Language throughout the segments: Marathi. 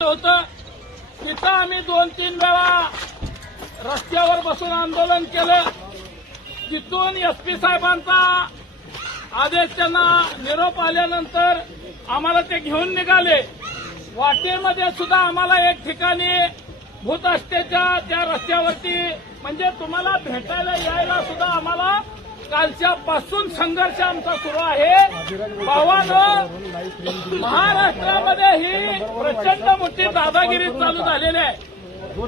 होतं तिथं आम्ही 2-3 वेळा रस्त्यावर बसून आंदोलन केलं. तिथून एसपी साहेबांचा आदेश त्यांना निरोप आल्यानंतर आम्हाला ते घेऊन निघाले. वाटेमध्ये सुद्धा आम्हाला एक ठिकाणी भूतअष्टेच्या त्या रस्त्यावरती म्हणजे तुम्हाला भेटायला यायला सुद्धा आम्हाला कालच्यापासून संघर्ष आमचा सुरू आहे. भावानं महाराष्ट्रामध्ये ही प्रचंड मोठी दादागिरी चालू झालेली आहे.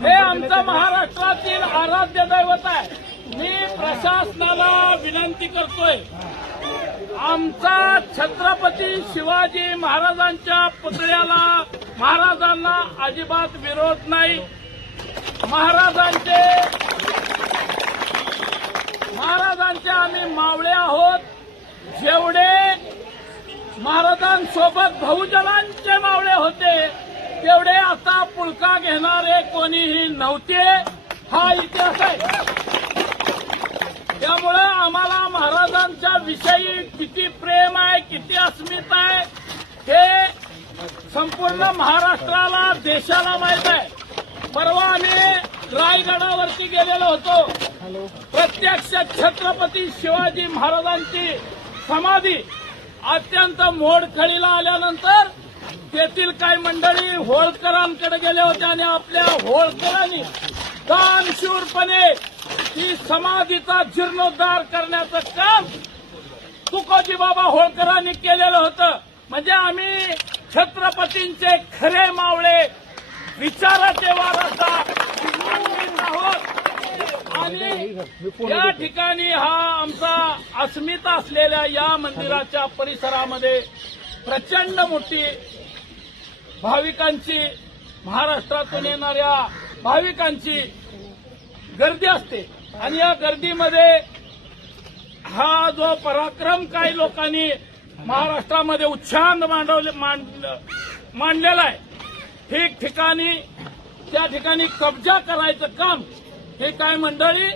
हे आमचं महाराष्ट्रातील आराध्य दैवत आहे. मी प्रशासनाला विनंती करतोय, आमचा छत्रपती शिवाजी महाराजांच्या पुतळ्याला महाराजांना अजिबात विरोध नाही. महाराजांचे आम्ही मावळे आहोत. जेवढे महाराजांसोबत बहुजनांचे मावळे होते तेवढे आता पुळका घेणारे कोणीही नव्हते. हा इतिहास आहे. त्यामुळे आम्हाला महाराजांच्या विषयी किती प्रेम आहे, किती अस्मिता आहे हे संपूर्ण महाराष्ट्राला देशाला माहीत आहे. परवा आम्ही रायगडावरती गेलेलो होतो. प्रत्यक्ष छत्रपती शिवाजी महाराजांची समाधी अत्यंत मोडखळीला आल्यानंतर तेथील काही मंडळी होळकरांकडे गेले होते आणि आपल्या होळकरांनी दानशूरपणे ती समाधीचा जीर्णोद्धार करण्याचं काम तुकोजी बाबा होळकरांनी केलेलं होतं. म्हणजे आम्ही छत्रपतींचे खरे मावळे, विचाराचे वारसदार आहोत. आणि या ठिकाणी हा आमचा अस्मिता असलेल्या या मंदिराच्या परिसरामध्ये प्रचंड मोठी भाविकांची, महाराष्ट्रातून येणाऱ्या भाविकांची गर्दी असते. आणि या गर्दीमध्ये हा जो पराक्रम काही लोकांनी महाराष्ट्रामध्ये उच्छांद मांडलेला आहे, ठिकठिकाणी त्या ठिकाणी कब्जा करायचं काम हे काय मंडळी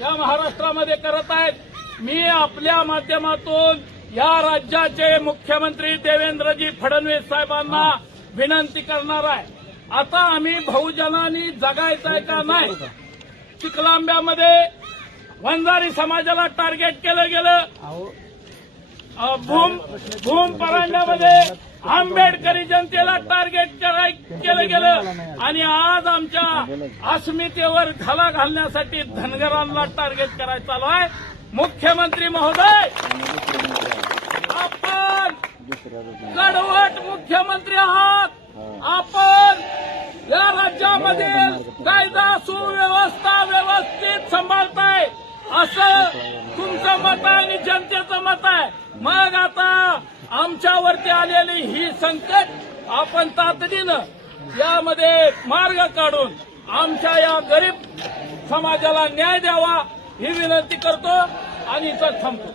या महाराष्ट्रामध्ये करत आहेत. मी आपल्या माध्यमातून या राज्याचे मुख्यमंत्री देवेंद्रजी फडणवीस साहेबांना विनंती करणार आहे. आता आम्ही बहुजनांनी जगायचं आहे का नाही. चिखलांब्यामध्ये वंजारी समाजाला टार्गेट केलं गेलं. भूम परांड्यामध्ये आंबेडकरी जनतेला टार्गेट केलं गेलं. आणि आज आमच्या अस्मितेवर घाला घालण्यासाठी धनगरांना टार्गेट करायचं चालू आहे. मुख्यमंत्री महोदय, आपण कडवट मुख्यमंत्री आहात. आपण या राज्यामधील कायदा सुव्यवस्था व्यवस्थित सांभाळताय असं तुमचं मत आहे आणि जनतेचं मत आहे. मग आता आमच्यावरती आलेली ही संकट आपण तातडीनं यामध्ये मार्ग काढून आमच्या या गरीब समाजाला न्याय द्यावा ही विनंती करतो आणि इथं थांबतो.